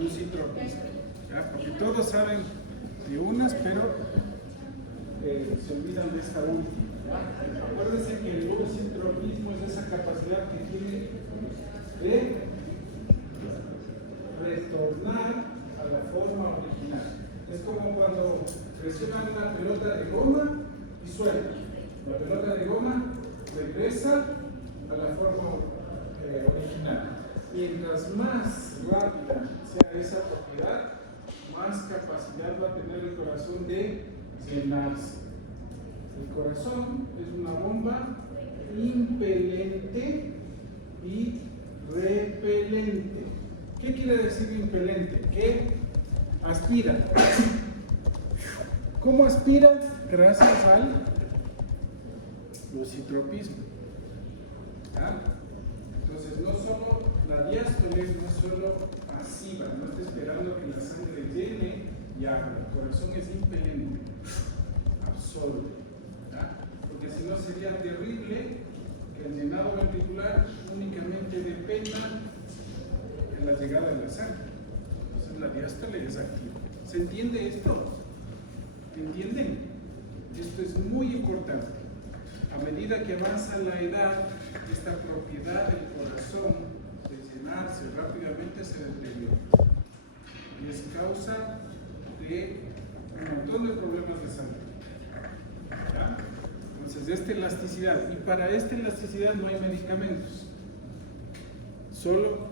lucitropismo. ¿Ya? Porque todos saben de unas, pero se olvidan de esta última. ¿Ya? Acuérdense que el lucitropismo es esa capacidad que tiene de retornar a la forma original. Es como cuando presionan una pelota de goma y suelta. La pelota de goma regresa a la forma original. Mientras más rápida sea esa propiedad, más capacidad va a tener el corazón de llenarse. El corazón es una bomba impelente y repelente. ¿Qué quiere decir impelente? Que aspira. ¿Cómo aspira? Gracias al lucitropismo. ¿Ya? Entonces, no solo la diástole no es solo pasiva, no está esperando que la sangre llene y abra. El corazón es impelente, absorbe. ¿Ya? Porque si no sería terrible que el llenado ventricular únicamente dependa de la llegada de la sangre. Entonces, la diástole es activa. ¿Se entiende esto? ¿Entienden? Esto es muy importante. A medida que avanza la edad, esta propiedad del corazón de llenarse rápidamente se deteriora y es causa de un montón de problemas de salud. ¿Ya? Entonces, esta elasticidad, y para esta elasticidad no hay medicamentos, solo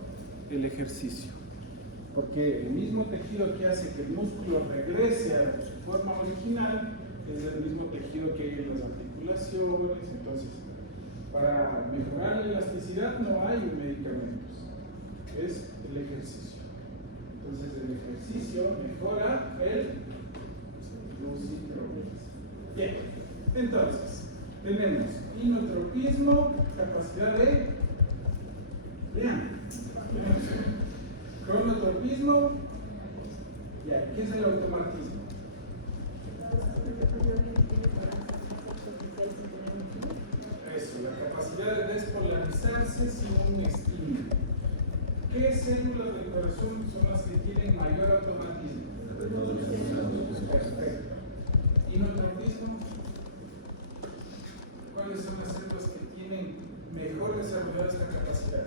el ejercicio, porque el mismo tejido que hace que el músculo regrese a su forma original es el mismo tejido que hay en las articulaciones. Entonces, para mejorar la elasticidad no hay medicamentos, es el ejercicio. Entonces, el ejercicio mejora el lucitropismo. Bien, entonces, tenemos inotropismo, capacidad de... Vean, cronotropismo, ya, ¿qué es el automatismo? Eso, la capacidad de despolarizarse sin un estímulo. ¿Qué células del corazón son las que tienen mayor automatismo? Perfecto. ¿Inotropismo? ¿Cuáles son las células que tienen mejor desarrollada esta capacidad?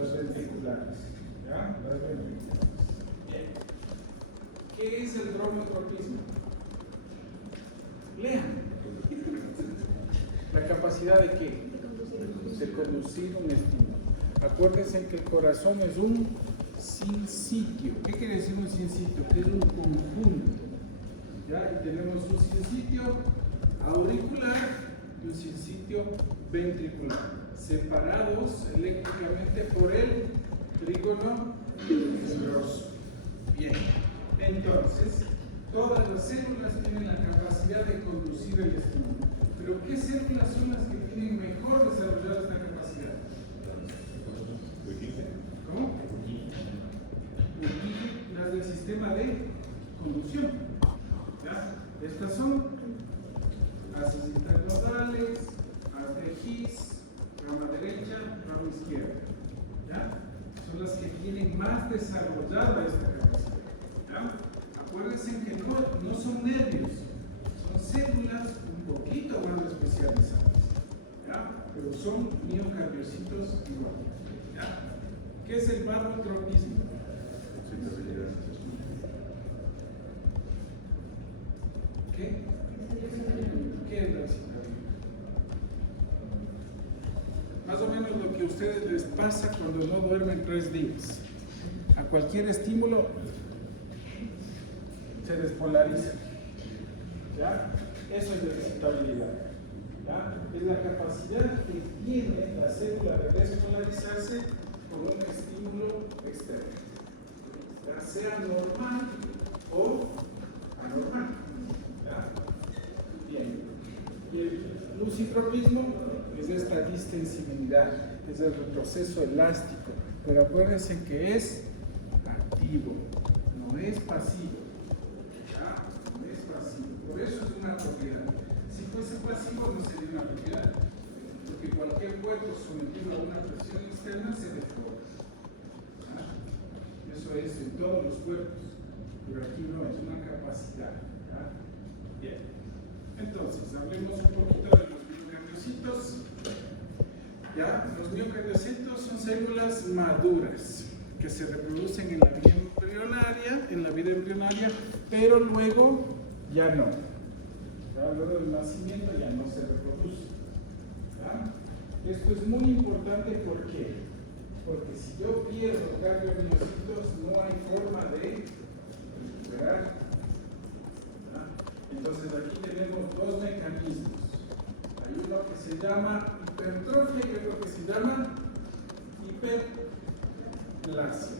Los ventriculares. ¿Ya? Los ventriculares. Bien. ¿Qué es el cronotropismo? Lean. ¿La capacidad de qué? De conducir un estímulo. Acuérdense que el corazón es un sinsitio. ¿Qué quiere decir un sinsitio? Que es un conjunto. ¿Ya? Y tenemos un sinsitio auricular y un sinsitio ventricular, separados eléctricamente por el trígono fibroso. Bien, entonces, todas las células tienen la capacidad de conducir el estímulo. Pero ¿qué células son las que tienen mejor desarrollada esta capacidad? ¿Cómo? Las del sistema de conducción. ¿Ya? Estas son haces internodales, haz de His, rama derecha, rama izquierda. ¿Ya? Son las que tienen más desarrollada esta capacidad. ¿Ya? Acuérdense que no son nervios, son células un poquito más especializadas. ¿Ya? Pero son miocardiocitos igual. ¿Ya? ¿Qué es el barotropismo? ¿Qué? ¿Qué es la citadina? Más o menos lo que a ustedes les pasa cuando no duermen 3 días. A cualquier estímulo se despolariza. ¿Ya? Eso es la excitabilidad. ¿Ya? Es la capacidad que tiene la célula de despolarizarse por un estímulo externo. Ya sea normal o anormal. ¿Ya? Bien. Y el lucitropismo es esta distensibilidad, es el retroceso elástico, pero acuérdense que es activo, no es pasivo. ¿Ya? No es pasivo, por eso es una propiedad. Si fuese pasivo no sería una propiedad, porque cualquier cuerpo sometido a una presión externa se deforma. ¿Ya? Eso eso en todos los cuerpos, pero aquí no, es una capacidad. ¿Ya? Bien, entonces hablemos un poquito de los miocardiocitos. ¿Ya? Los miocardiocitos son células maduras que se reproducen en la vida embrionaria, pero luego ya no. ¿Ya? Luego del nacimiento ya no se reproduce. ¿Ya? Esto es muy importante, ¿por qué? Porque si yo pierdo cardiomiocitos no hay forma de recuperar. ¿Ya? Entonces aquí tenemos dos mecanismos. Hay uno que se llama hipertrofia y otro que se llama hiperplasia.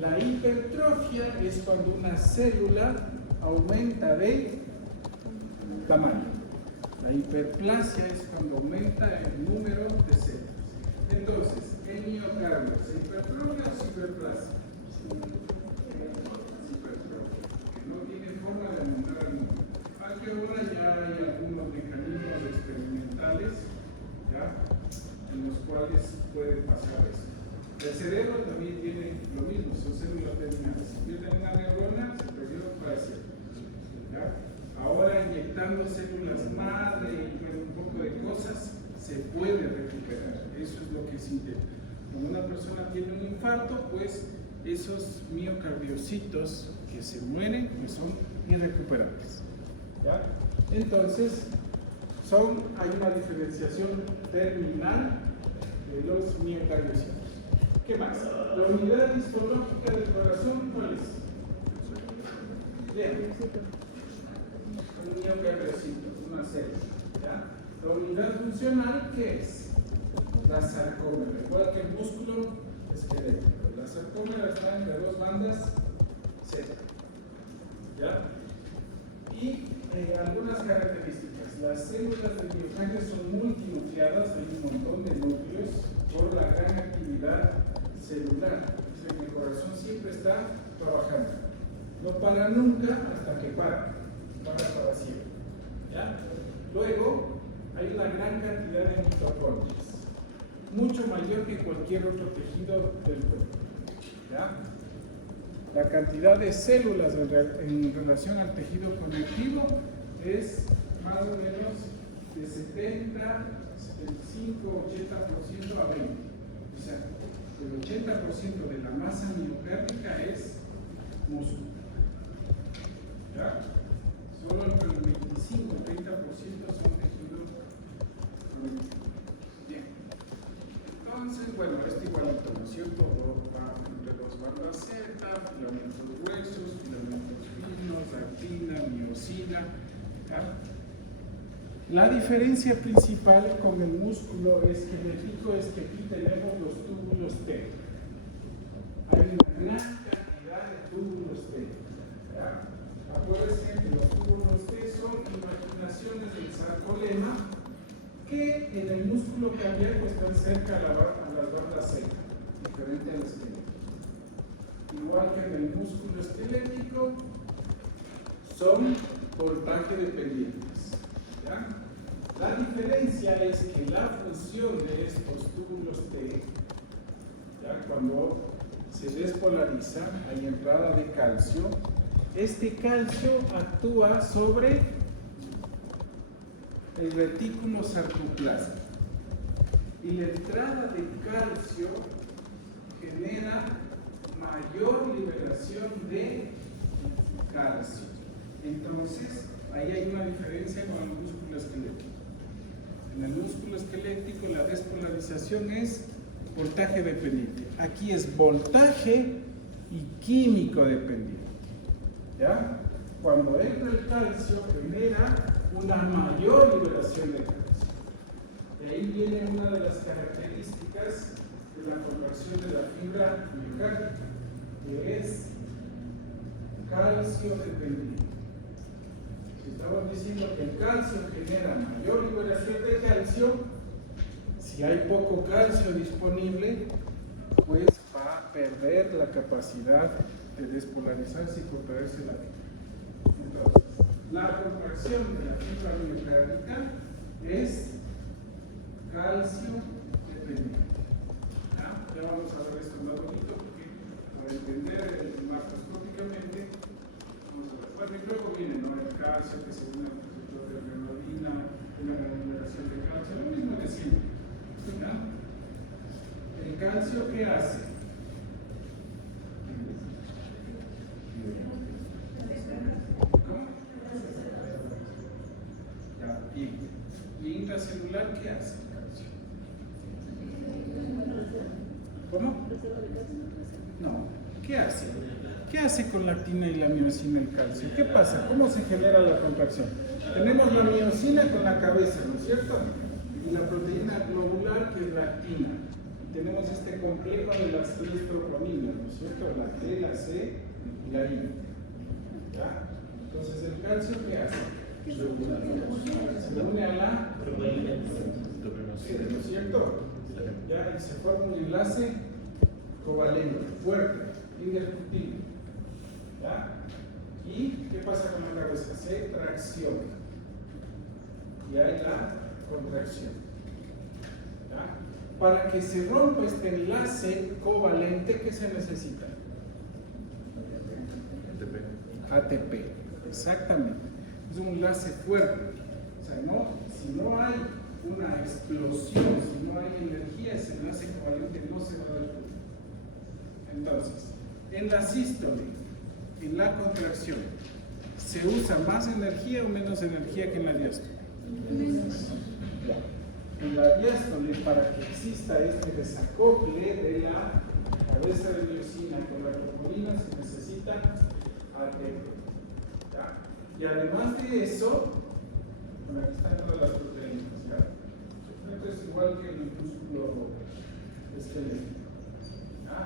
La hipertrofia es cuando una célula aumenta de tamaño. La hiperplasia es cuando aumenta el número de células. Entonces, el miocardio, ¿es hipertrofia o es hiperplasia? Hipertrofia, que no tiene forma de aumentar el número. Aquí ahora ya hay algunos mecanismos experimentales, ¿ya?, en los cuales puede pasar eso. El cerebro también tiene lo mismo, son células terminales. Si pierden una neurona, se perdió para siempre. ¿Ya? Ahora inyectando células madre y un poco de cosas, se puede recuperar. Eso es lo que se intenta. Cuando una persona tiene un infarto, pues esos miocardiocitos que se mueren, pues son irrecuperables. ¿Ya? Entonces, hay una diferenciación terminal de los miocardiocitos. ¿Qué más? La unidad histológica del corazón, ¿cuál es? Bien. Un miocardiocito, una célula. ¿Ya? La unidad funcional, ¿qué es? La sarcómera, igual que el músculo esquelético. La sarcómera está entre dos bandas Z. ¿Ya? Y algunas características. Las células del miocardio son multinucleadas, hay un montón de núcleos por la gran actividad celular. Entonces, el corazón siempre está trabajando. No para nunca hasta que para siempre. ¿Ya? Luego, hay una gran cantidad de mitocondrias, mucho mayor que cualquier otro tejido del cuerpo. ¿Ya? La cantidad de células en relación al tejido conectivo es más o menos de 70, 75, 80% a 20. O sea, el 80% de la masa miocárdica es músculo. ¿Ya? Solo entre el 25 y 30% son tejido conectivo. Bien. Entonces, bueno, esto igualito, ¿no es cierto? Va entre dos bandas Z, filamentos gruesos, filamentos finos, actina, miosina. ¿Ya? La diferencia principal con el músculo esquelético es que aquí tenemos los túbulos T. Hay una gran cantidad de túbulos T. ¿Ya? Acuérdense que los túbulos T son imaginaciones del sarcolema que en el músculo cardíaco están cerca a las bandas Z, diferente al esqueleto. Igual que en el músculo esquelético, son voltaje dependientes. ¿Ya? La diferencia es que la función de estos túbulos T, ¿ya?, cuando se despolariza, hay entrada de calcio. Este calcio actúa sobre el retículo sarcoplasmático y la entrada de calcio genera mayor liberación de calcio. Entonces, ahí hay una diferencia con el músculo esquelético. En el músculo esquelético la despolarización es voltaje dependiente. Aquí es voltaje y químico dependiente. ¿Ya? Cuando entra el calcio genera una mayor liberación de calcio. De ahí viene una de las características de la formación de la fibra miocárdica, que es calcio dependiente. Si estamos diciendo que el calcio genera mayor liberación de calcio, si hay poco calcio disponible, pues va a perder la capacidad de despolarizarse y contraerse la fibra. Entonces, la contracción de la fibra miocárdica es calcio dependiente. ¿Ya? Ya vamos a ver esto más bonito porque para entender el calcio, que se une al receptor de hemoglobina, una remuneración de calcio, lo mismo de siempre. ¿Ya? ¿El calcio qué hace? ¿Cómo? Ya, bien. ¿Y intracelular qué hace el calcio? ¿Cómo? No. ¿Qué hace? ¿Qué hace con la actina y la miosina el calcio? ¿Qué pasa? ¿Cómo se genera la contracción? Tenemos la miosina con la cabeza, ¿no es cierto? Y la proteína globular que es la actina. Y tenemos este complejo de las 3 troponinas, ¿no es cierto? La T, la C y la I. ¿Ya? Entonces, ¿el calcio qué hace? Se une a la proteína, ¿no es cierto? ¿Ya? Y se forma un enlace covalente, fuerte, indiscutible. ¿Ya? ¿Y qué pasa con la cabeza? Se tracciona. Y hay la contracción. ¿Ya? Para que se rompa este enlace covalente, ¿qué se necesita? ATP. Exactamente. Es un enlace fuerte. O sea, si no hay una explosión, si no hay energía, ese enlace covalente no se va a dar. Entonces, en la sístole, en la contracción, ¿se usa más energía o menos energía que en la diástole? En la diástole, para que exista este desacople de la cabeza de miosina con la troponina, se necesita ATP. ¿Ya? Y además de eso, bueno, aquí están todas las proteínas. ¿Ya? Esto es igual que el músculo esquelético. ¿Ya?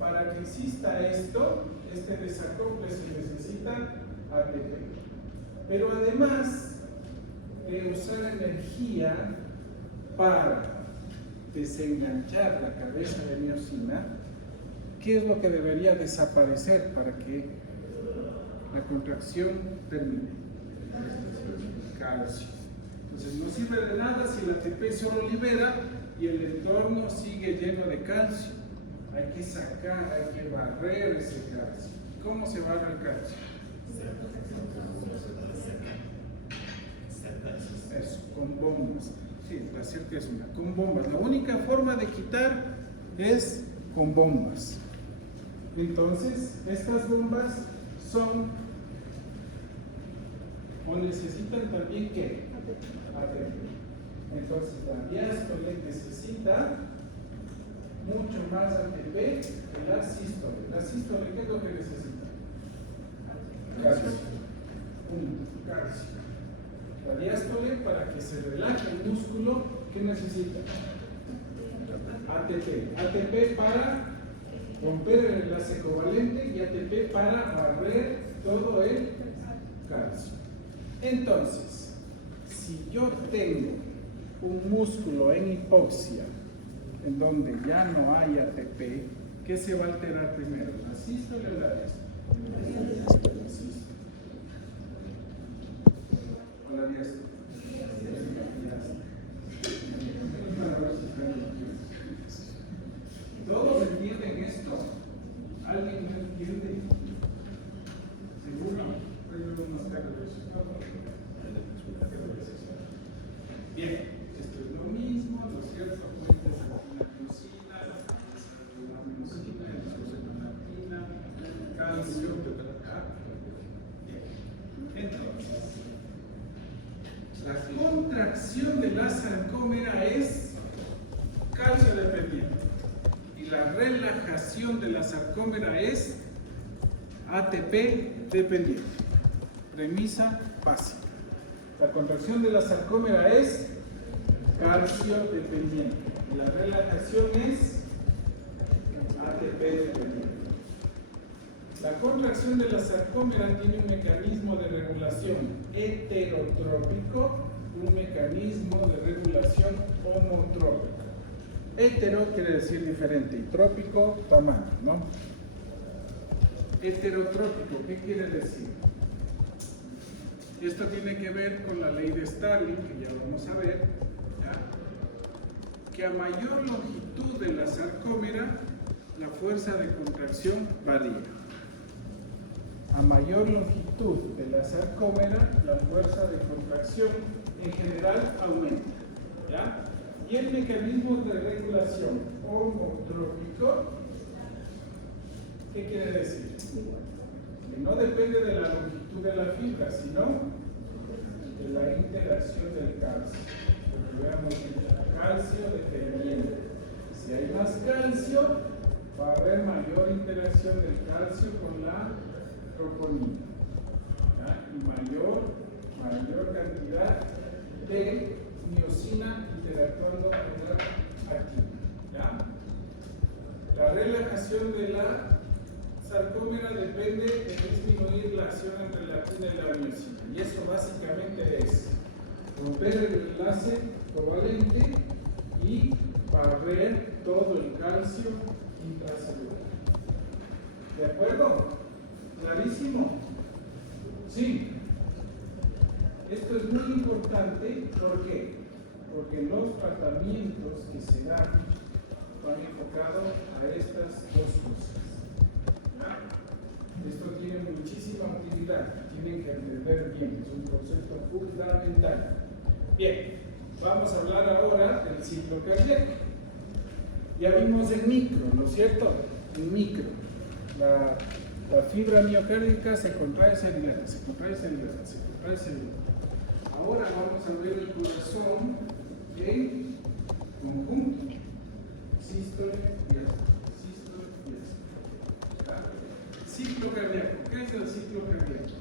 Para que exista esto, este desacople se necesita ATP. Pero además de usar energía para desenganchar la cabeza de miosina, ¿qué es lo que debería desaparecer para que la contracción termine? Calcio. Entonces no sirve de nada si el ATP solo libera y el entorno sigue lleno de calcio. Hay que sacar, hay que barrer ese calcio. ¿Cómo se barra el calcio? Eso, con bombas. Sí, la cerca es una, con bombas. La única forma de quitar es con bombas. Entonces, estas bombas son, o necesitan también ¿qué? ATP. Entonces, la diástole necesita mucho más ATP que la sístole. La sístole, ¿qué es lo que necesita? Calcio. Calcio. La diástole, para que se relaje el músculo, ¿qué necesita? ATP. ATP para romper el enlace covalente y ATP para barrer todo el calcio. Entonces, si yo tengo un músculo en hipoxia, en donde ya no hay ATP, ¿qué se va a alterar primero? ¿La sístole o la diástole? La sístole. ¿O la diástole? ¿Todos entienden esto? ¿Alguien no entiende? ¿Seguro? Bien, esto es lo mismo, ¿no es cierto? Fuentes de la miosina, la calcio, entonces, la contracción de la sarcómera es calcio dependiente y la relajación de la sarcómera es ATP dependiente. Premisa básica. La contracción de la sarcómera es calcio dependiente y la relajación es ATP dependiente. La contracción de la sarcómera tiene un mecanismo de regulación heterotrópico, un mecanismo de regulación homotrópico. Hetero quiere decir diferente y trópico, tamaño, ¿no? Heterotrópico, ¿qué quiere decir? Esto tiene que ver con la ley de Starling, que ya vamos a ver, ¿ya? Que a mayor longitud de la sarcómera, la fuerza de contracción varía. a mayor longitud de la sarcómera, la fuerza de contracción en general aumenta. ¿Ya? Y el mecanismo de regulación homotrópico, ¿qué quiere decir? Que no depende de la longitud de la fibra, sino de la interacción del calcio. Porque veamos calcio dependiente. Si hay más calcio, va a haber mayor interacción del calcio con la troponina. ¿Ya? Y mayor cantidad de miosina interactuando con la actina. ¿Ya? La relajación de la sarcómera depende de disminuir la acción entre la actina y la miosina. Y eso básicamente es romper el enlace covalente y barrer todo el calcio intracelular. ¿De acuerdo? ¿Clarísimo? Sí. Esto es muy importante, ¿por qué? Porque los tratamientos que se dan van enfocados a estas dos cosas. ¿Ya? Esto tiene muchísima utilidad, tienen que entender bien, es un concepto fundamental. Bien, vamos a hablar ahora del ciclo cardíaco. Ya vimos en micro, ¿no es cierto? En micro, la fibra miocárdica se contrae, se dilata, se contrae, se dilata, se contrae, se dilata. Ahora vamos a ver el corazón en conjunto. Sístole, diástole, sístole, diástole. Ciclo cardíaco. ¿Qué es el ciclo cardíaco?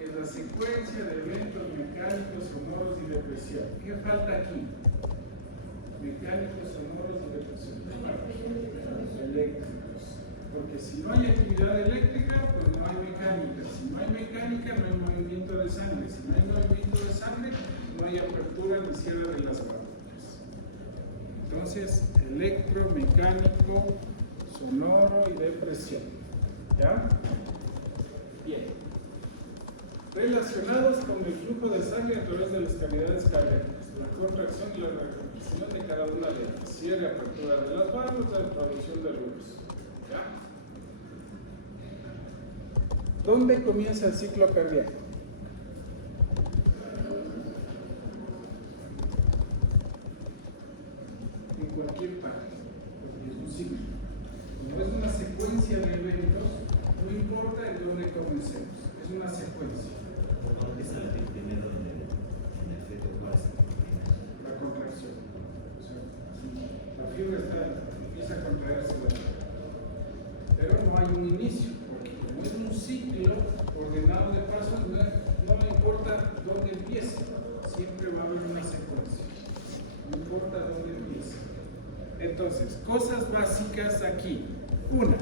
Es la secuencia de eventos mecánicos, sonoros y de presión. ¿Qué falta aquí? Mecánicos, sonoros y de presión. Eléctricos. Porque si no hay actividad eléctrica, pues no hay mecánica. Si no hay mecánica, no hay movimiento de sangre. Si no hay movimiento de sangre, no hay apertura ni cierre de las válvulas. Entonces, electromecánico, sonoro y de presión. ¿Ya? Bien. Relacionados con el flujo de sangre a través de las cavidades cardíacas, la contracción y la reconstrucción de cada una de ellas, cierre y apertura de las válvulas, producción de ruidos. ¿Ya? ¿Dónde comienza el ciclo cardíaco? En cualquier parte, porque es un ciclo. Como es una secuencia de eventos, no importa en dónde comencemos, es una secuencia. ¿Por qué sale primero en el feto? ¿Cuál es? La contracción. O sea, la fibra empieza a contraerse, pero no hay un inicio, porque como es un ciclo ordenado de pasos, no le importa dónde empiece, siempre va a haber una secuencia, no importa dónde empiece. Entonces, cosas básicas aquí. Una,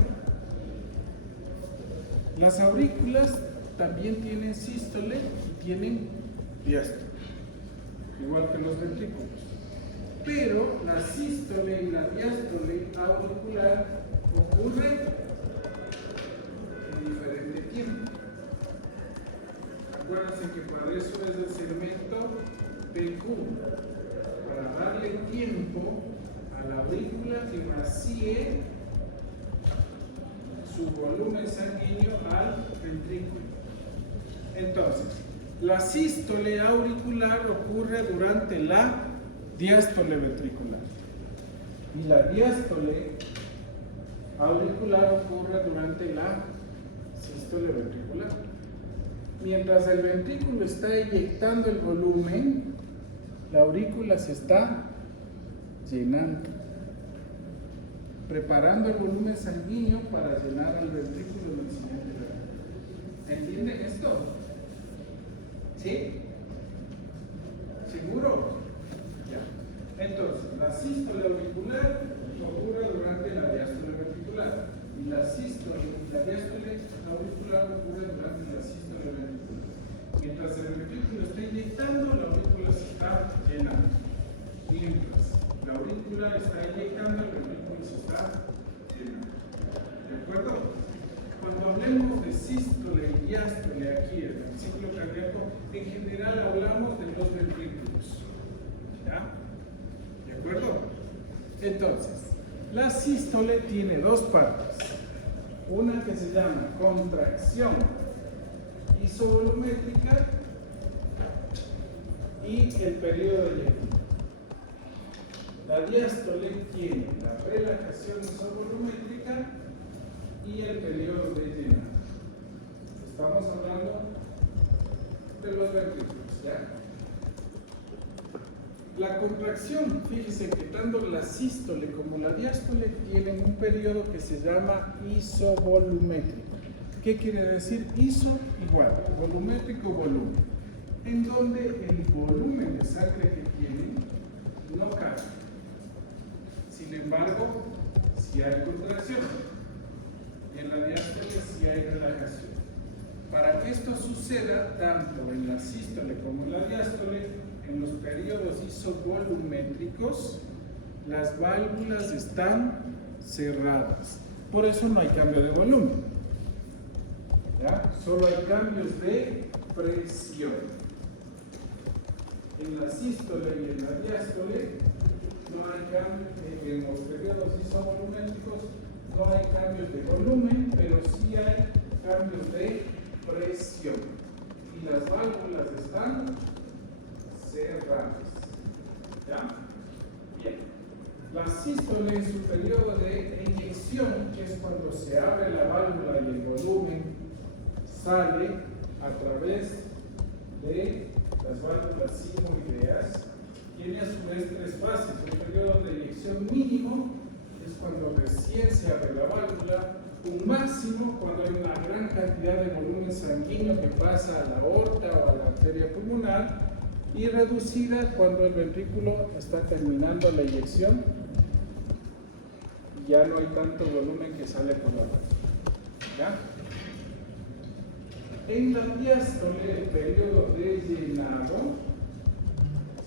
las aurículas también tienen sístole y tienen diástole, igual que los ventrículos. Pero la sístole y la diástole auricular ocurre en diferente tiempo. Acuérdense que para eso es el segmento PQ, para darle tiempo a la aurícula que vacíe su volumen sanguíneo al ventrículo. Entonces, la sístole auricular ocurre durante la diástole ventricular y la diástole auricular ocurre durante la sístole ventricular. Mientras el ventrículo está eyectando el volumen, la aurícula se está llenando, preparando el volumen sanguíneo para llenar al ventrículo en el siguiente grado. ¿Entienden esto? ¿Sí? ¿Seguro? Ya. Entonces, la sístole auricular ocurre durante la diástole ventricular y la diástole auricular ocurre durante la sístole ventricular. Mientras el ventrículo está inyectando, la aurícula se está llenando. Mientras la aurícula está inyectando, el ventrículo se está llenando. ¿De acuerdo? Cuando hablemos de sístole y diástole aquí en el ciclo cardíaco, en general hablamos de los ventrículos. ¿Ya? ¿De acuerdo? Entonces, La sístole tiene dos partes. Una que se llama contracción isovolumétrica y el periodo de llenado. La diástole tiene la relajación isovolumétrica y el periodo de llenado. Estamos hablando de los ventrículos, ¿ya? La contracción, fíjese que tanto la sístole como la diástole tienen un periodo que se llama isovolumétrico. ¿Qué quiere decir? Iso igual, volumétrico volumen, en donde el volumen de sangre que tienen no cambia. Sin embargo, si hay contracción, y en la diástole sí hay relajación. Para que esto suceda tanto en la sístole como en la diástole, en los periodos isovolumétricos, las válvulas están cerradas. Por eso no hay cambio de volumen. ¿Ya? Solo hay cambios de presión. En la sístole y en la diástole no hay cambios, en los periodos isovolumétricos no hay cambios de volumen, pero sí hay cambios de presión. Y las válvulas están cerradas. ¿Ya? Bien. La sístole en su periodo de eyección, que es cuando se abre la válvula y el volumen sale a través de las válvulas simoideas, tiene a su vez tres fases. Un periodo de eyección mínimo es cuando recién se abre la válvula, un máximo cuando hay una gran cantidad de volumen sanguíneo que pasa a la aorta o a la arteria pulmonar, y reducida cuando el ventrículo está terminando la eyección y ya no hay tanto volumen que sale por la válvula. ¿Ya? En la diástole, el periodo de llenado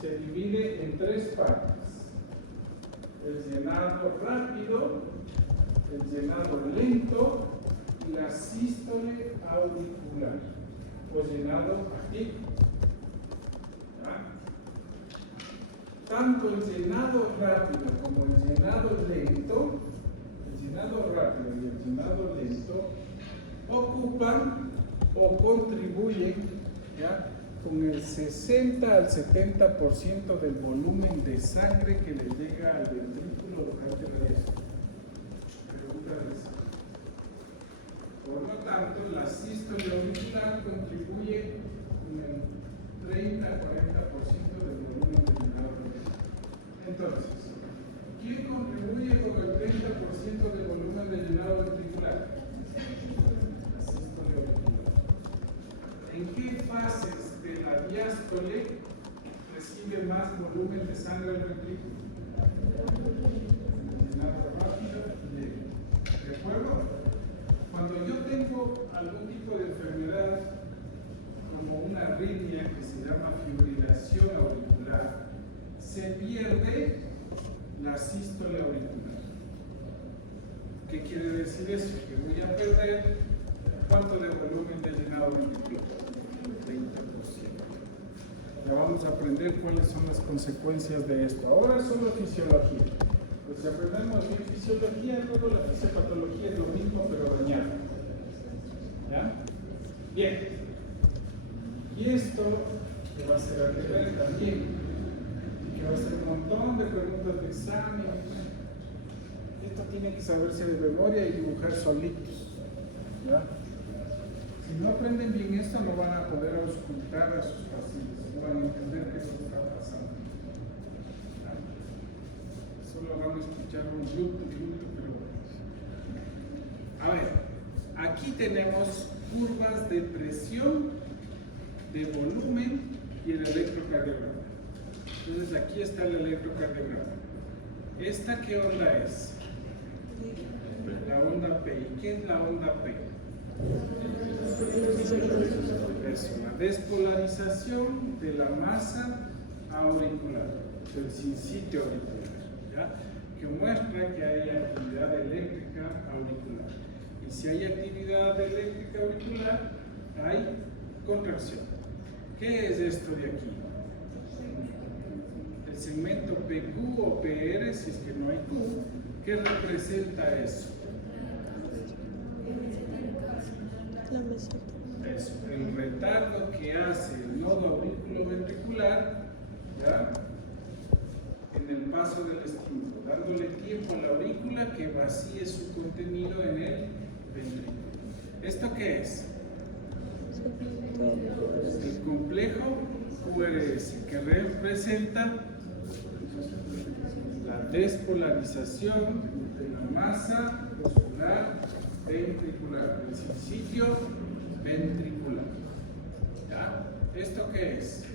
se divide en tres partes: el llenado rápido, el llenado lento y la sístole auricular o llenado activo. Tanto el llenado rápido como el llenado lento, el llenado rápido y el llenado lento ocupan o contribuyen, ¿ya?, con el 60 al 70% del volumen de sangre que le llega al ventrículo durante la diástole. Pregunta de eso. Por lo tanto, la sístole auricular contribuye con el 30 a 40% del volumen de llenado. Entonces, ¿quién contribuye con el 30% del volumen de llenado ventricular? La sístole auricular. ¿En qué fases de la diástole recibe más volumen de sangre al ventrículo? Llenado rápido y lento. ¿De acuerdo? Cuando yo tengo algún tipo de enfermedad, como una arritmia que se llama fibrilación auricular, se pierde la sístole auricular. ¿Qué quiere decir eso? Que voy a perder ¿cuánto de volumen de llenado ventricular? 30%. Ya vamos a aprender cuáles son las consecuencias de esto. Ahora solo fisiología. Pues si aprendemos bien fisiología, luego la fisiopatología es lo mismo pero dañado. ¿Ya? Bien. Y esto que va a ser al deber también, que va a ser un montón de preguntas de examen. Esto tiene que saberse de memoria y dibujar solitos. ¿Ya? Si no aprenden bien esto, no van a poder auscultar a sus pacientes, no van a entender qué es lo que está pasando. ¿Ya? Solo van a escuchar un YouTube, pero... A ver, aquí tenemos curvas de presión, de volumen y el electrocardiograma. Entonces aquí está el electrocardiograma. ¿Esta qué onda es? La onda P. ¿Y qué es la onda P? Eso, la despolarización de la masa auricular, del sincitio auricular, ¿ya?, que muestra que hay actividad eléctrica auricular. Y si hay actividad eléctrica auricular, hay contracción. ¿Qué es esto de aquí? El segmento PQ o PR, si es que no hay Q, ¿Qué representa eso? La meseta. Eso, el retardo que hace el nodo auriculoventricular, ¿ya? En el paso del estímulo, dándole tiempo a la aurícula que vacíe su contenido en el ventrículo. ¿Esto qué es? El complejo QRS, que representa la despolarización de la masa muscular ventricular, el sitio ventricular. ¿Ya? ¿Esto qué es?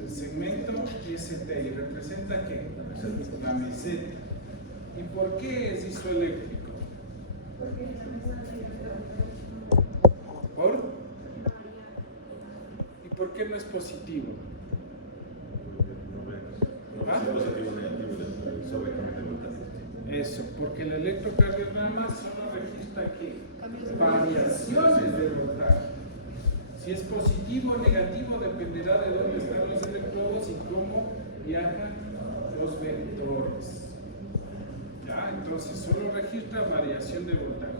El segmento ST, y representa ¿qué? La meseta. ¿Y por qué es isoeléctrico? ¿Por? ¿Y por qué no es positivo? ¿Ah? Eso, porque el electrocardiograma solo registra ¿qué? Variaciones de voltaje. Si es positivo o negativo dependerá de dónde están los electrodos y cómo viajan los vectores. ¿Ya? Entonces solo registra variación de voltaje.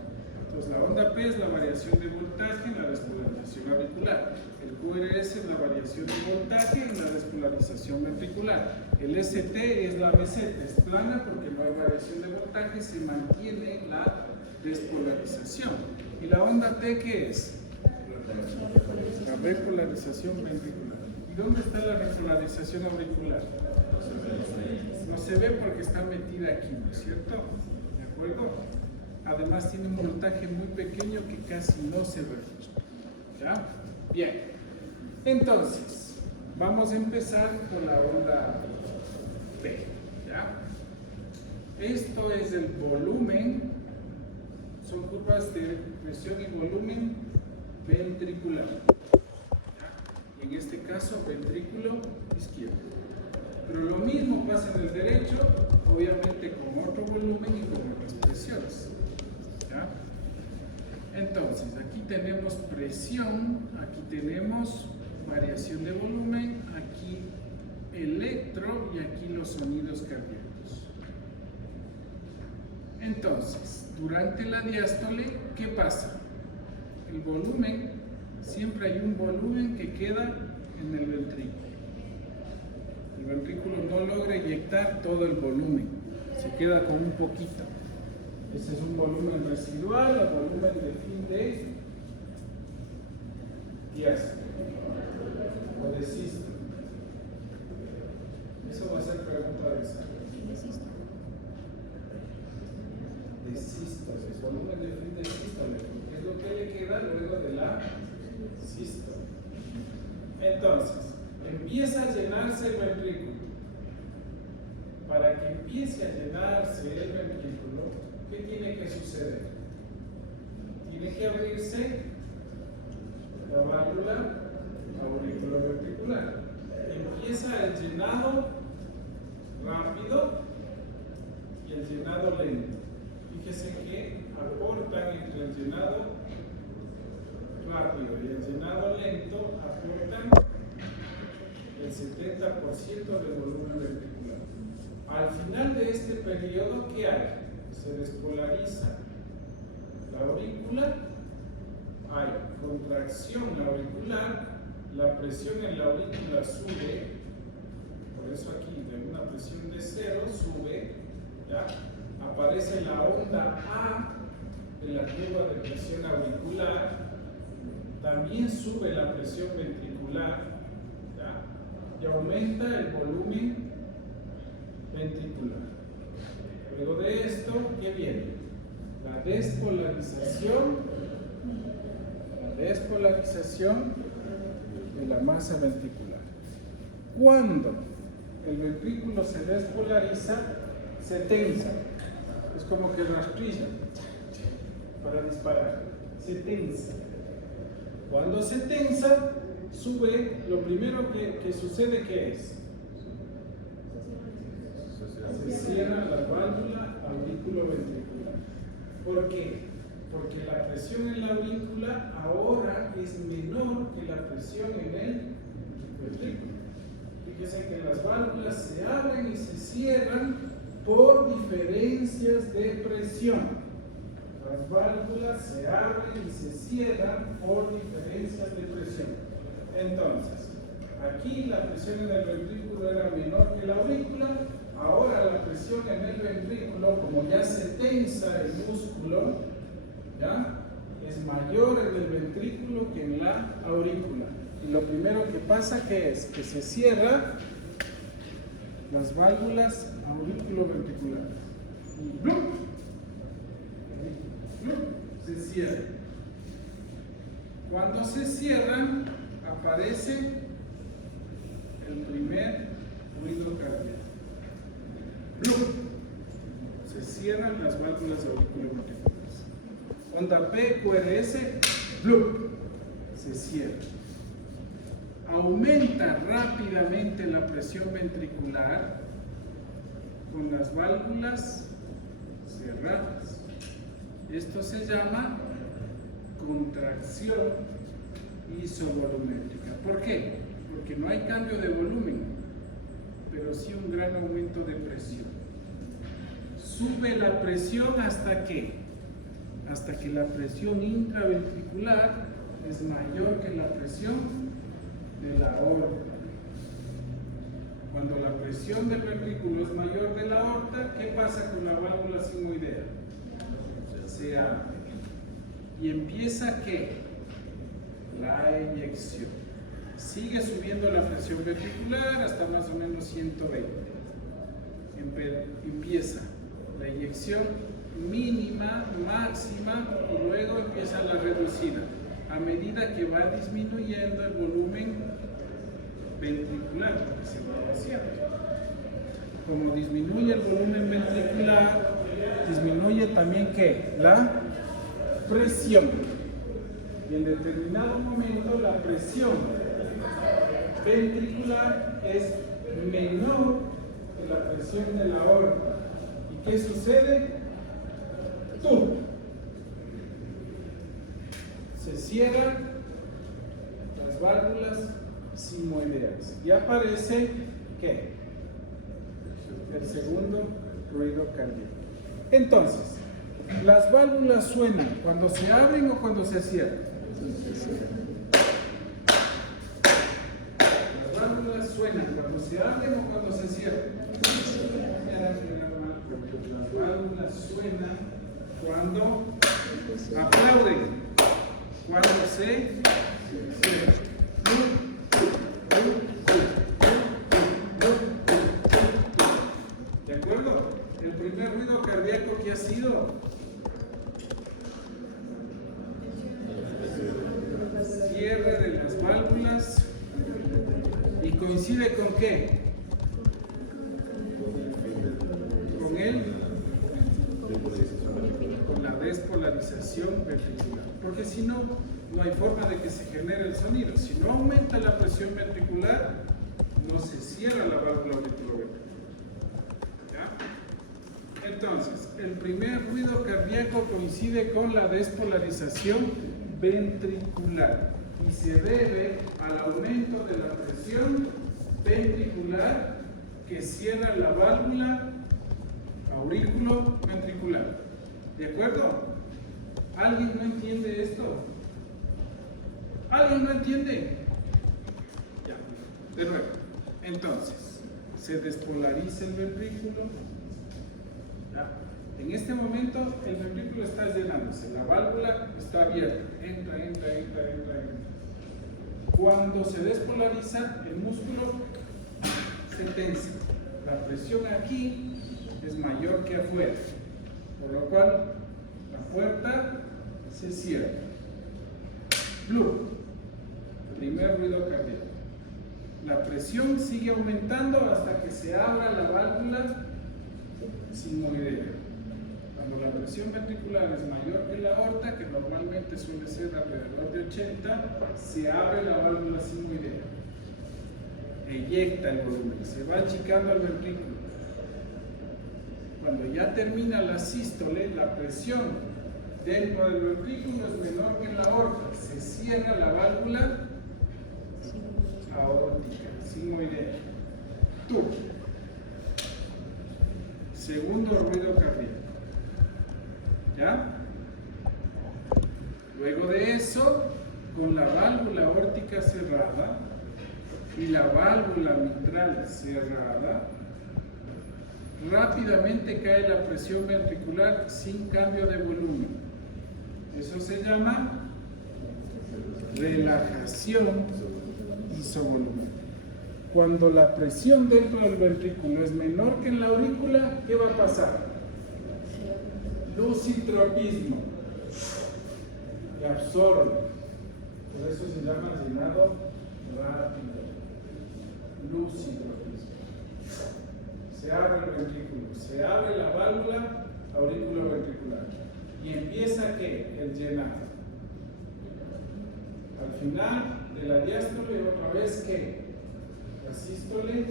Entonces la onda P es la variación de voltaje en la despolarización auricular. El QRS es la variación de voltaje en la despolarización ventricular. El ST es la meseta, es plana porque no hay variación de voltaje, se mantiene la despolarización. ¿Y la onda T qué es? La repolarización ventricular. ¿Y dónde está la repolarización auricular? No se ve porque está metida aquí, ¿no es cierto? ¿De acuerdo? Además tiene un voltaje muy pequeño que casi no se registra. ¿Ya? Bien. Entonces, vamos a empezar con la onda P. ¿Ya? Esto es el volumen. Son curvas de presión y volumen ventricular. ¿Ya? Y en este caso, ventrículo izquierdo. Pero lo mismo pasa en el derecho, obviamente con otro volumen y con otras presiones. ¿Ya? Entonces, aquí tenemos presión, aquí tenemos variación de volumen, aquí electro y aquí los sonidos cardíacos. Entonces, durante la diástole, ¿qué pasa? El volumen, siempre hay un volumen que queda en el ventrículo. El ventrículo no logra eyectar todo el volumen, se queda con un poquito. Ese es un volumen residual o volumen de fin de diástole o de sístole. Eso va a ser pregunta de examen. De sístole, es volumen de fin de sístole, es lo que le queda luego de la sístole. Entonces, empieza a llenarse el ventrículo. Para que empiece a llenarse el ventrículo, ¿qué tiene que suceder? Tiene que abrirse la válvula auriculoventricular. Empieza el llenado rápido y el llenado lento. Fíjese que aportan entre el llenado rápido y el llenado lento, aportan el 70% del volumen ventricular. Al final de este periodo, ¿qué hay? Se despolariza la aurícula, hay contracción auricular, la presión en la aurícula sube, por eso aquí de una presión de 0 sube, ¿ya? Aparece la onda A de la curva de presión auricular, también sube la presión ventricular, ¿ya? Y aumenta el volumen ventricular. Luego de esto, ¿qué viene? La despolarización de la masa ventricular. Cuando el ventrículo se despolariza, se tensa. Es como que rastrilla para disparar. Se tensa. Cuando se tensa, sube, lo primero que sucede, ¿qué es? Se cierra la válvula auriculoventricular. ¿Por qué? Porque la presión en la aurícula ahora es menor que la presión en el ventrículo. Fíjense que las válvulas se abren y se cierran por diferencias de presión. Las válvulas se abren y se cierran por diferencias de presión. Entonces, aquí la presión en el ventrículo era menor que la aurícula. Ahora la presión en el ventrículo, como ya se tensa el músculo, ¿ya?, es mayor en el ventrículo que en la aurícula. Y lo primero que pasa, ¿qué es? Que se cierran las válvulas auriculoventriculares. Y ¡blum! ¡Blum! Se cierran. Cuando se cierran, aparece el primer ruido cardíaco. ¡Blum! Se cierran las válvulas auriculoventriculares. Onda P, QRS, ¡blum! Se cierra. Aumenta rápidamente la presión ventricular con las válvulas cerradas. Esto se llama contracción isovolumétrica. ¿Por qué? Porque no hay cambio de volumen, pero sí un gran aumento de presión. Sube la presión hasta que la presión intraventricular es mayor que la presión de la aorta. Cuando la presión del ventrículo es mayor de la aorta, ¿qué pasa con la válvula sigmoidea? Se abre. Y empieza ¿qué? La eyección. Sigue subiendo la presión ventricular hasta más o menos 120. Empieza la eyección mínima, máxima, y luego empieza la reducida a medida que va disminuyendo el volumen ventricular, porque se va vaciando. Como disminuye el volumen ventricular, disminuye también ¿qué? La presión. Y en determinado momento la presión ventricular es menor que la presión de la aorta. ¿Y qué sucede? Se cierran las válvulas sigmoideas y aparece ¿qué? El segundo ruido cardíaco. Entonces, las válvulas suenan cuando se abren o cuando se cierran. Las válvulas suenan cuando se abren o cuando se cierran. Las válvulas suenan cuando aplauden, cuando se cierran. ¿De acuerdo? El primer ruido cardíaco que ha sido cierre de las válvulas. ¿Y coincide con qué? Con la despolarización ventricular, porque si no, no hay forma de que se genere el sonido. Si no aumenta la presión ventricular, no se cierra la válvula auriculoventricular. ¿Ya? Entonces, el primer ruido cardíaco coincide con la despolarización ventricular y se debe al aumento de la presión ventricular que cierra la válvula auriculoventricular. ¿De acuerdo? ¿Alguien no entiende esto? ¿Alguien no entiende? Ya, de nuevo. Entonces, se despolariza el ventrículo. ¿Ya? En este momento, el ventrículo está llenándose, la válvula está abierta. Entra. Cuando se despolariza, el músculo se tensa. La presión aquí es mayor que afuera, por lo cual la puerta se cierra. Blue, primer ruido cardíaco. La presión sigue aumentando hasta que se abra la válvula sigmoidea. Cuando la presión ventricular es mayor que la aorta, que normalmente suele ser alrededor de 80, se abre la válvula sigmoidea. Eyecta el volumen, se va achicando el ventrículo. Cuando ya termina la sístole, la presión dentro del ventrículo es menor que en la aorta. Se cierra la válvula aórtica, sigmoidea. segundo ruido cardíaco. ¿Ya? Luego de eso, con la válvula aórtica cerrada y la válvula mitral cerrada, rápidamente cae la presión ventricular sin cambio de volumen. Eso se llama relajación isovolumen. Cuando la presión dentro del ventrículo es menor que en la aurícula, ¿qué va a pasar? Lusitropismo. Y absorbe. Por eso se llama llenado rápido. Lusitropismo. Se abre el ventrículo, se abre la válvula auriculoventricular y empieza ¿qué? El llenado. Al final de la diástole, otra vez ¿qué? La sístole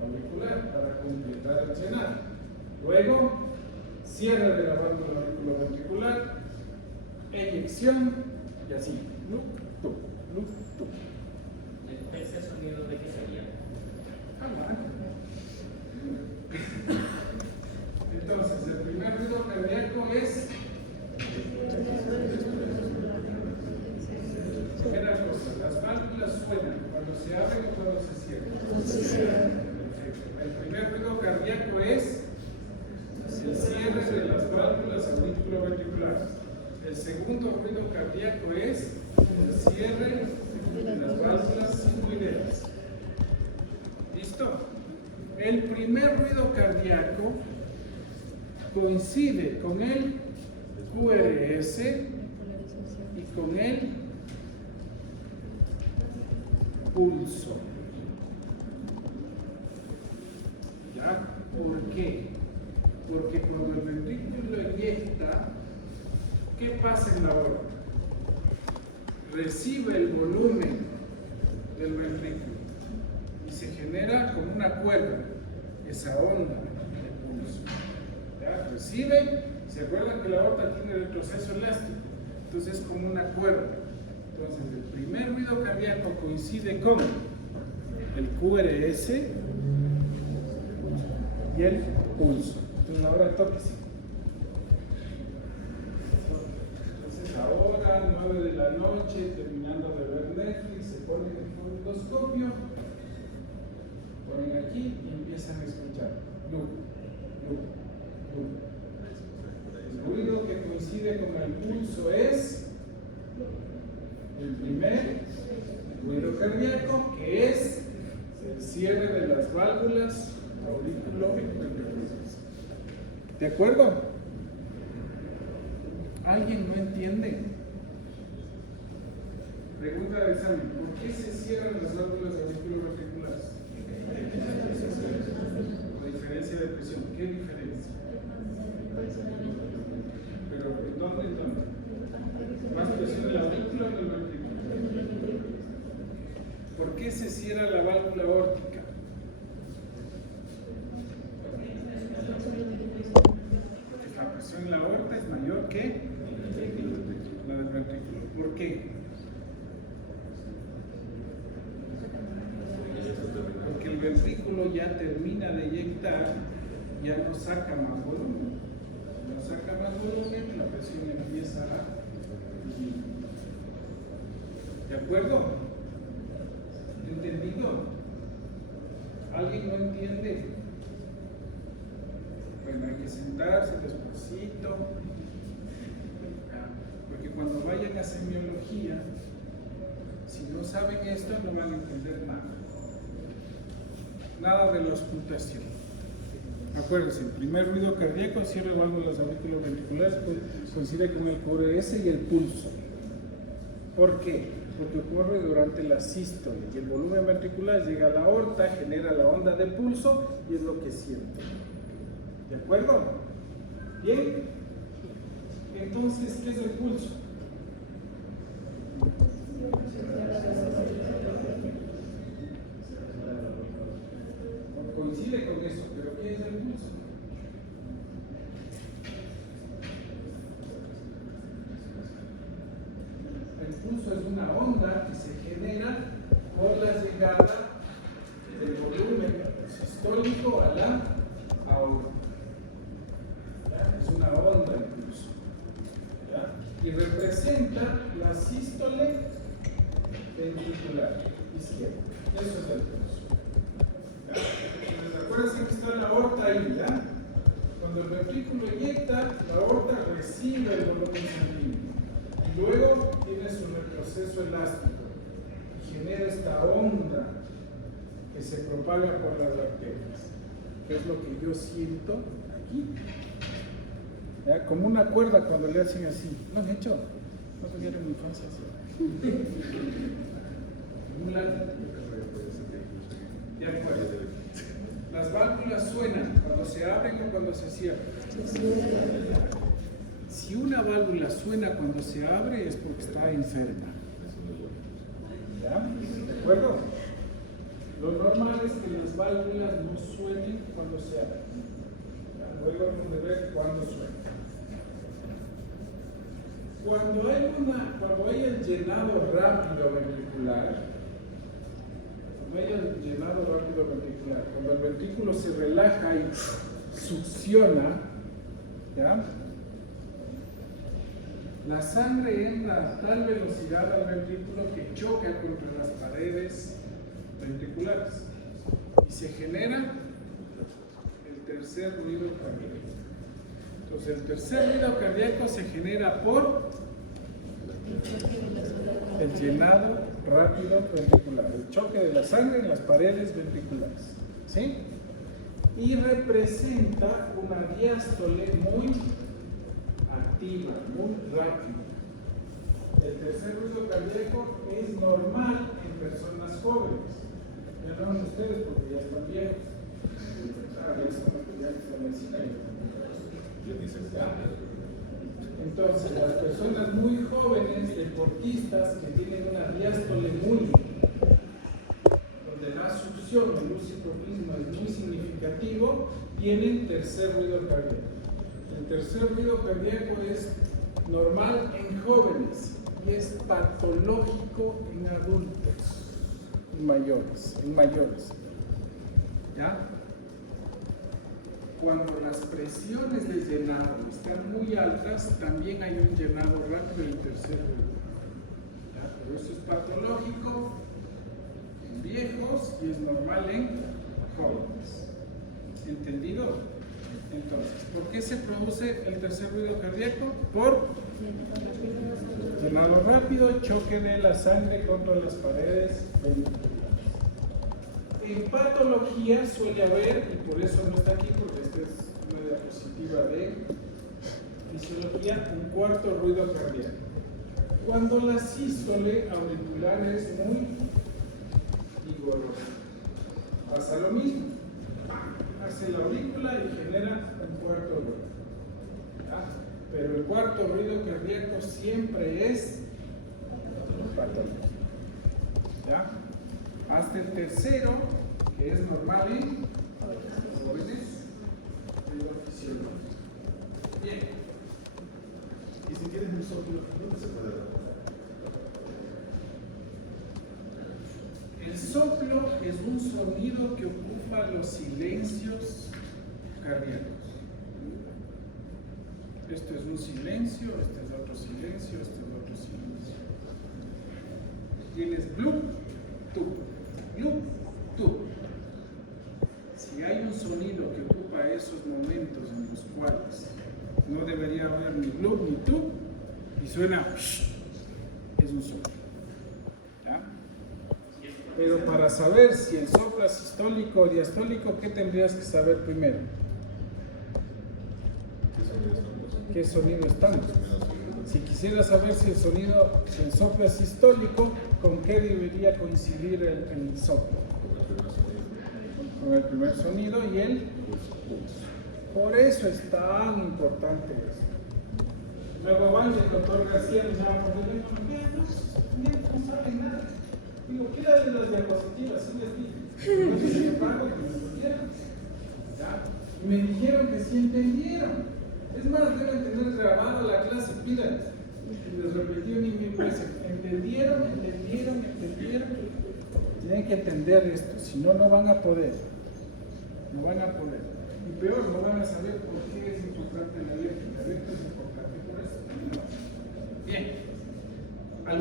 auricular para completar el llenado. Luego, cierre de la válvula auriculoventricular, eyección y así. ¿Ese sonido de qué sería? Entonces, el primer ruido cardíaco es primera cosa, las válvulas suenan cuando se abren o cuando se cierran. Perfecto. El primer ruido cardíaco es el cierre de las válvulas auriculoventriculares. El segundo ruido cardíaco es el cierre de las válvulas sigmoideas. ¿Listo? El primer ruido cardíaco coincide con el QRS y con el pulso. ¿Ya? ¿Por qué? Porque cuando el ventrículo eyecta, ¿qué pasa en la aorta? Recibe el volumen del ventrículo y se genera como una cuerda, esa onda de pulso. ¿Ya? Recibe, ¿se acuerdan que la aorta tiene retroceso elástico? Entonces es como una cuerda. Entonces el primer ruido cardíaco coincide con el QRS y el pulso. Entonces ahora tóquese. Entonces ahora, 9 de la noche, terminando de ver Netflix, se ponen el fundoscopio, ponen aquí y empiezan a escuchar. El ruido que coincide con el pulso es el primer ruido cardíaco, que es el cierre de las válvulas auriculoventriculares. ¿De acuerdo? ¿Alguien no entiende? Pregunta de examen: ¿por qué se cierran las válvulas auriculoventriculares? Por diferencia de presión. ¿Qué diferencia? ¿Pero en dónde? ¿Más presión en la aurícula o en el ventrículo? ¿Por qué se cierra la válvula aórtica? Porque la presión en la aorta es mayor que la del ventrículo. ¿Por qué? Porque el ventrículo ya termina de eyectar, ya no saca más volumen. No saca más volumen, la presión empieza a disminuir. ¿De acuerdo? ¿Entendido? ¿Alguien no entiende? Bueno, hay que sentarse despacito, porque cuando vayan a semiología, si no saben esto, no van a entender nada. Nada de la auscultación. Acuérdense, el primer ruido cardíaco, cierre válvulas auriculoventriculares, coincide con el QRS y el pulso. ¿Por qué? Porque ocurre durante la sístole y el volumen ventricular llega a la aorta, genera la onda de pulso y es lo que siente. ¿De acuerdo? ¿Bien? Entonces, ¿qué es el pulso? Coincide con eso, pero ¿qué es el pulso? El pulso es una onda que se genera por la llegada del volumen sistólico a la aorta. y representa la sístole ventricular izquierda. Eso es el pulso. Entonces, acuérdense que está la aorta ahí, ¿ya? Cuando el ventrículo eyecta, la aorta recibe el volumen sanguíneo y luego tiene su retroceso elástico y genera esta onda que se propaga por las bacterias, que es lo que yo siento aquí. ¿Ya? Como una cuerda cuando le hacen así. ¿Lo han hecho? No tuvieron mi infancia así. Un látigo. Ya fue. Las válvulas suenan cuando se abren o cuando se cierran. Si una válvula suena cuando se abre es porque está enferma. ¿Ya? ¿De acuerdo? Lo normal es que las válvulas no suenen cuando se abren. ¿Ya? Luego vamos a ver cuándo suenan. Cuando hay el llenado rápido ventricular, cuando el ventrículo se relaja y succiona, ¿ya? La sangre entra a tal velocidad al ventrículo que choca contra las paredes ventriculares y se genera el tercer ruido cardíaco. Entonces, el tercer ruido cardíaco se genera por el llenado rápido ventricular, el choque de la sangre en las paredes ventriculares, ¿sí? Y representa una diástole muy activa, muy rápida. El tercer ruido cardíaco es normal en personas jóvenes. Ya no en ustedes porque ya están viejos. Ya están medicina. Entonces, las personas muy jóvenes, deportistas que tienen una diástole muy, donde la succión, el luciformismo es muy significativo, tienen tercer ruido cardíaco. El tercer ruido cardíaco es normal en jóvenes y es patológico en adultos, en mayores. ¿Ya? Cuando las presiones de llenado están muy altas, también hay un llenado rápido del tercer ruido. Pero eso es patológico en viejos y es normal en jóvenes. ¿Entendido? Entonces, ¿por qué se produce el tercer ruido cardíaco? Por llenado rápido, choque de la sangre contra las paredes ventriculares. En patología suele haber, y por eso no está aquí, porque esta es una diapositiva de fisiología, un cuarto ruido cardíaco. Cuando la sístole auricular es muy vigorosa, pasa lo mismo. Hace la aurícula y genera un cuarto ruido. ¿Ya? Pero el cuarto ruido cardíaco siempre es patológico. ¿Ya? Hasta el tercero, que es normal en jóvenes, ruido fisiológico. Bien. Y si tienes un soplo, ¿dónde se puede dar? El soplo es un sonido que ocupa los silencios cardíacos. Esto es un silencio, este es otro silencio, este es otro silencio. Tienes blue, tú. Si hay un sonido que ocupa esos momentos en los cuales no debería haber ni blue ni tú y suena es un soplo. ¿Ya? Pero para saber si el soplo es sistólico o diastólico, ¿qué tendrías que saber primero? ¿Qué sonido estamos? Si quisieras saber si el soplo es sistólico, ¿con qué debería coincidir el soplo? Con el primer sonido y el pulso. Por eso es tan importante eso. Luego van y el doctor García me llama por teléfono, no saben nada. Digo, ¿qué era de las diapositivas? Sí les dije. No sé si pago que me lo dieron. Y me dijeron que sí entendieron. Es más, deben tener grabada la clase, pídales. Y les repetí un mil veces. ¿Entendieron? Tienen que entender esto, si no, no van a poder. Y peor, no van a saber por qué es importante la dieta. La dieta es importante por eso.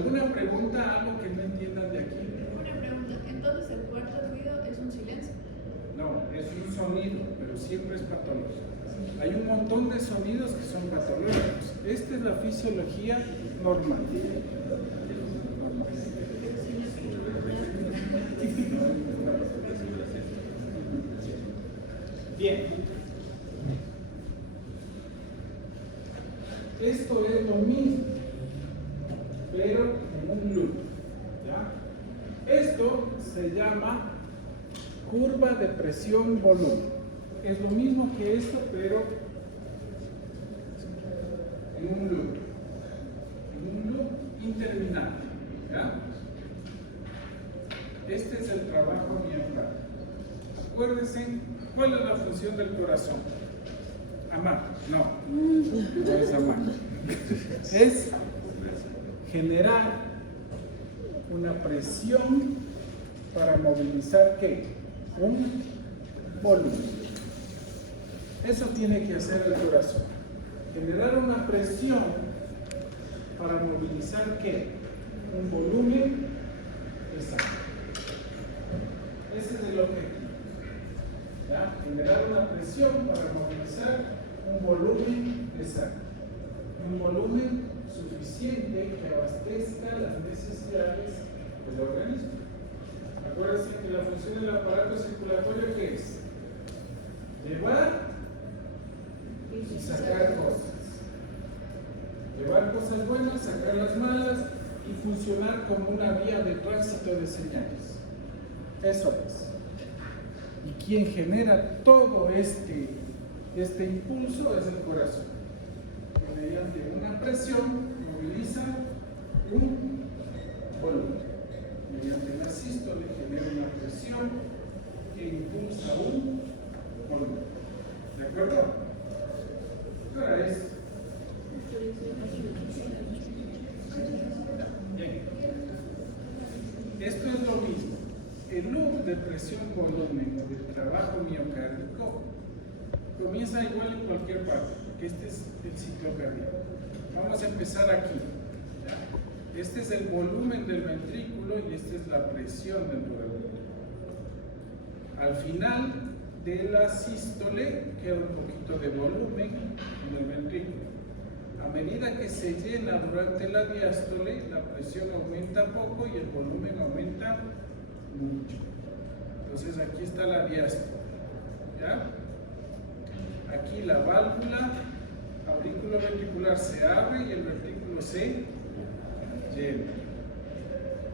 ¿Alguna pregunta, algo que no entiendan de aquí? Una pregunta, entonces el cuarto ruido es un silencio. No, es un sonido, pero siempre es patológico. Hay un montón de sonidos que son patológicos. Esta es la fisiología normal. Bien. Esto es lo mismo, pero en un loop. ¿Ya? Esto se llama curva de presión-volumen. Es lo mismo que esto, pero en un loop. En un loop interminable. ¿Ya? Este es el trabajo miocardio. Acuérdense, ¿cuál es la función del corazón? Amar. No es amar. Es generar una presión para movilizar ¿qué? Un volumen. Eso tiene que hacer el corazón. Generar una presión para movilizar ¿qué? Un volumen de sangre. Ese es el objetivo. ¿Ya? Generar una presión para movilizar un volumen de sangre. Un volumen suficiente que abastezca las necesidades del organismo. Acuérdense que la función del aparato circulatorio ¿qué es? Llevar y sacar cosas. Llevar cosas buenas, sacar las malas y funcionar como una vía de tránsito de señales. Eso es. Y quien genera todo este impulso es el corazón. Que mediante una presión moviliza un volumen. Mediante la sístole genera una presión que impulsa un volumen. ¿De acuerdo? Ahora es. Bien. Esto es lo mismo. El loop de presión-volumen o del trabajo miocárdico comienza igual en cualquier parte, porque este es el ciclo cardíaco. Vamos a empezar aquí. ¿Ya? Este es el volumen del ventrículo y esta es la presión dentro del ventrículo. Al final de la sístole queda un poquito de volumen en el ventrículo. A medida que se llena durante la diástole, la presión aumenta poco y el volumen aumenta mucho. Entonces aquí está la diástole. ¿Ya? Aquí la válvula auriculoventricular se abre y el ventrículo se llena.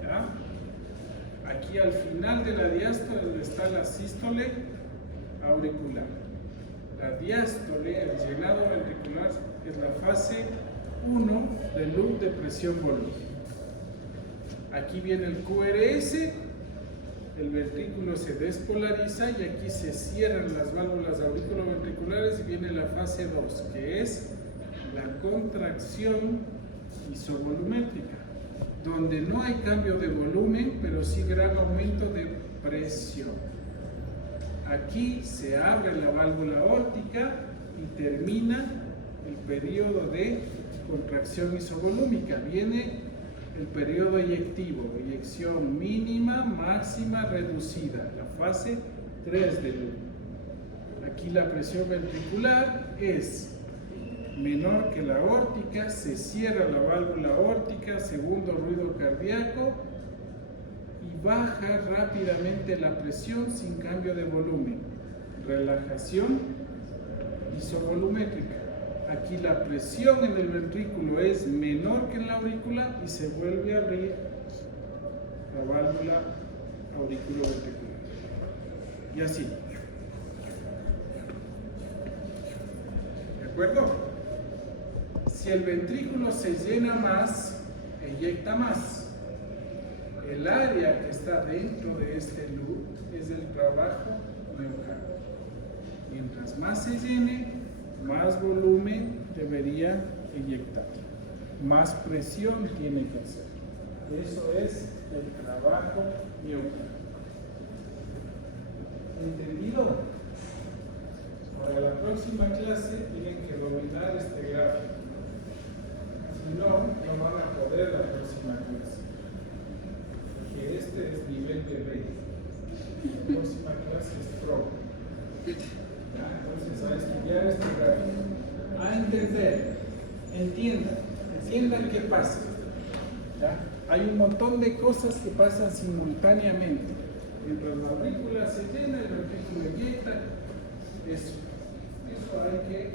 ¿Ya? Aquí al final de la diástole está la sístole auricular. La diástole, el llenado ventricular, es la fase 1 del loop de presión-volumen. Aquí viene el QRS, el ventrículo se despolariza y aquí se cierran las válvulas auriculoventriculares y viene la fase 2, que es la contracción isovolumétrica, donde no hay cambio de volumen, pero sí gran aumento de presión. Aquí se abre la válvula aórtica y termina el periodo de contracción isovolúmica. Viene el periodo eyectivo, eyección mínima, máxima, reducida, la fase 3 del loop. Aquí la presión ventricular es menor que la aórtica, se cierra la válvula aórtica, segundo ruido cardíaco y baja rápidamente la presión sin cambio de volumen. Relajación isovolumétrica. Aquí la presión en el ventrículo es menor que en la aurícula y se vuelve a abrir la válvula auriculoventricular. Y así. ¿De acuerdo? Si el ventrículo se llena más, eyecta más. El área que está dentro de este loop es el trabajo miocárdico. Mientras más se llene, más volumen debería eyectar, más presión tiene que hacer. Eso es el trabajo miocárdico. ¿Entendido? Para la próxima clase tienen que dominar este gráfico. Si Si no, no van a poder la próxima clase. Porque este es nivel de B. La próxima clase es Pro. ¿Ya? Entonces, a estudiar este gráfico. A entender. Entiendan qué pasa. ¿Ya? Hay un montón de cosas que pasan simultáneamente. Mientras la aurícula se llena, el ventrículo inyecta. Eso hay que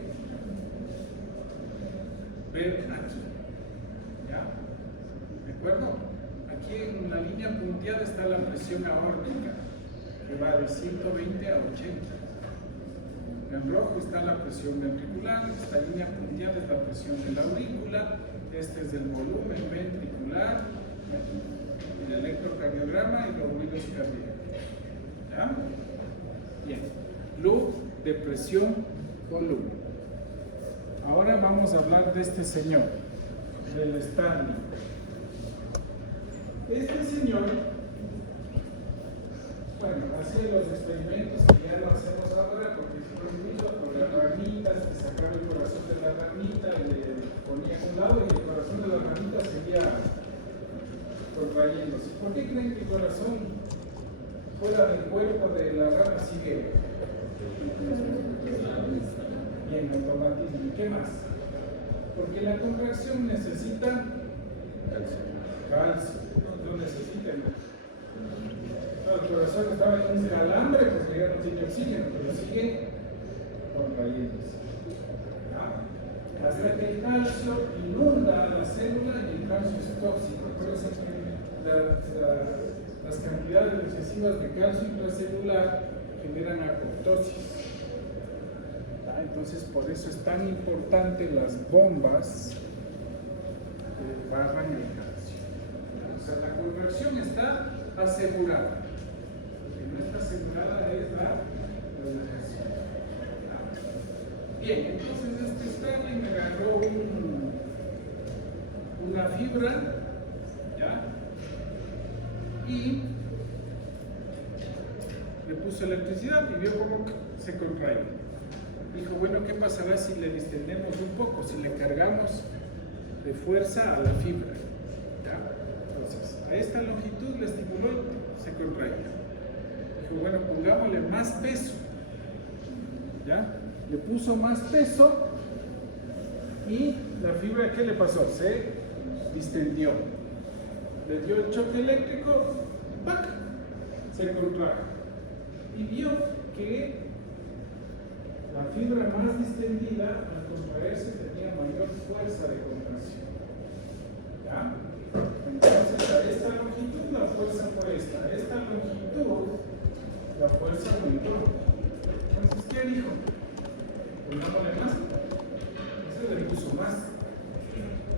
ver aquí. ¿Ya? ¿De acuerdo? Aquí en la línea punteada está la presión aórtica, que va de 120 a 80. En rojo está la presión ventricular, esta línea punteada es la presión de la aurícula, este es el volumen ventricular, el electrocardiograma y los ruidos cardíacos. ¿Ya? Bien. Loop de presión volumen. Ahora vamos a hablar de este señor, del Starling. Este señor, bueno, hacía los experimentos que ya no hacemos ahora porque se prohibido con las ranitas, que sacaba el corazón de la ranita y le ponía a un lado y el corazón de la ranita seguía contrayéndose. ¿Por qué creen que el corazón fuera del cuerpo de la rana sigue? Bien, automatismo. ¿Y qué más? Porque la contracción necesita calcio. No necesita. El corazón estaba en un calambre porque ya no tiene oxígeno, pero sigue contrayéndose. ¿Ya? Hasta que el calcio inunda la célula y el calcio es tóxico. Por eso es que las cantidades excesivas de calcio intracelular generan apoptosis. Entonces, por eso es tan importante las bombas que bajan el calcio. O sea, la contracción está asegurada. Lo que no está asegurada es la relajación. Bien, entonces este Starling me agarró una fibra, ¿ya? Y le puso electricidad y vio cómo se contrae. Dijo, bueno, ¿qué pasará si le distendemos un poco, si le cargamos de fuerza a la fibra? ¿Ya? Entonces, a esta longitud le estimuló y se contrae. Dijo, bueno, pongámosle más peso. ¿Ya? Le puso más peso y la fibra, ¿qué le pasó? Se distendió. Le dio el choque eléctrico, ¡pac! Se contrajo. Y vio que la fibra más distendida, al contraerse, tenía mayor fuerza de contracción. ¿Ya? Entonces, a esta longitud la fuerza fue esta. A esta longitud la fuerza aumentó. Entonces, ¿qué dijo? Pongámosle más. Ese le puso más.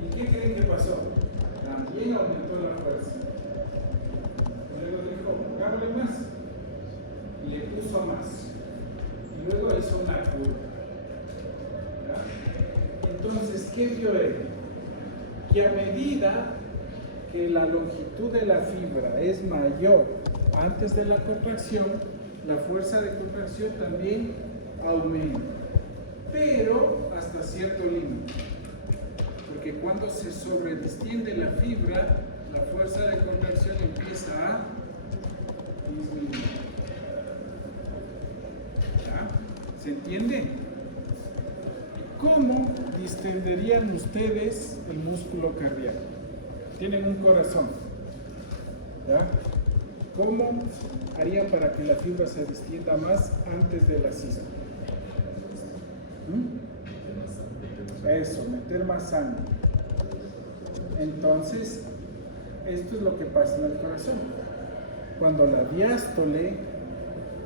¿Y qué creen que pasó? También aumentó la fuerza. Luego dijo, pongámosle más. Y le puso más. Y luego hizo una curva. ¿Ya? Entonces, ¿qué vio él? Que a medida que la longitud de la fibra es mayor antes de la contracción, la fuerza de contracción también aumenta, pero hasta cierto límite. Porque cuando se sobredistiende la fibra, la fuerza de contracción empieza a disminuir. ¿Ya? ¿Se entiende? ¿Cómo distenderían ustedes el músculo cardíaco? Tienen un corazón. ¿Ya? ¿Cómo harían para que la fibra se distienda más antes de la sístole? Eso, meter más sangre. Entonces, esto es lo que pasa en el corazón. Cuando la diástole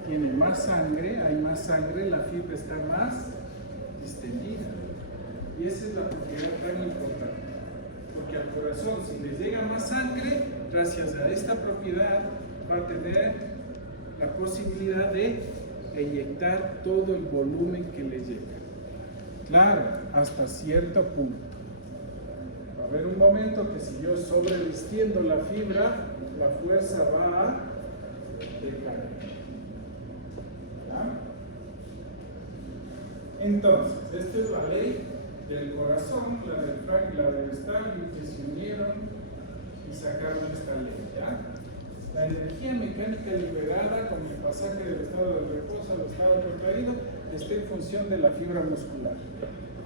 tiene más sangre, hay más sangre, la fibra está más distendida. Y esa es la propiedad tan importante. Porque al corazón, si le llega más sangre, gracias a esta propiedad, va a tener la posibilidad de eyectar todo el volumen que le llega. Claro, hasta cierto punto. Va a haber un momento que si yo sobredistiendo la fibra, la fuerza va a decaer. ¿Ya? Entonces, esta es la ley del corazón, la del Frank y la del Stalin, que se unieron y sacaron esta ley, ¿ya? La energía mecánica liberada con el pasaje del estado de reposo al estado contraído está en función de la fibra muscular.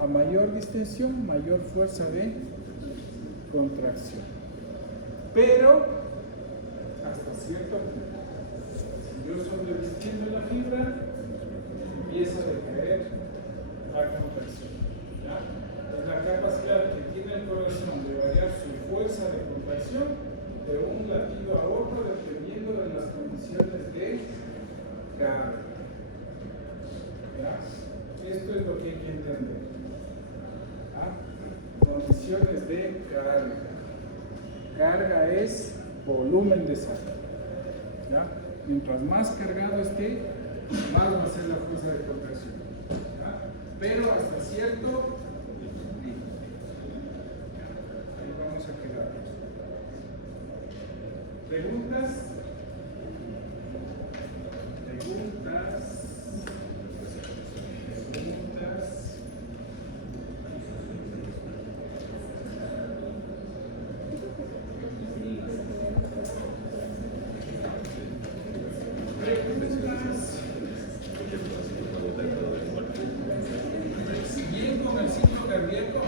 A mayor distensión, mayor fuerza de contracción. Pero, hasta cierto punto, si yo sobredistiendo la fibra, empieza a decaer la contracción. ¿Ya? Es la capacidad que tiene el corazón de variar su fuerza de contracción de un latido a otro dependiendo de las condiciones de carga. ¿Ya? Esto es lo que hay que entender. ¿Ya? Condiciones de carga. Carga es volumen de sangre. ¿Ya? Mientras más cargado esté, más va a ser la fuerza de contracción. ¿Ya? Pero hasta cierto límite. Ahí vamos a quedar. ¿Preguntas? ¿Preguntas? Bien con el ciclo cardíaco.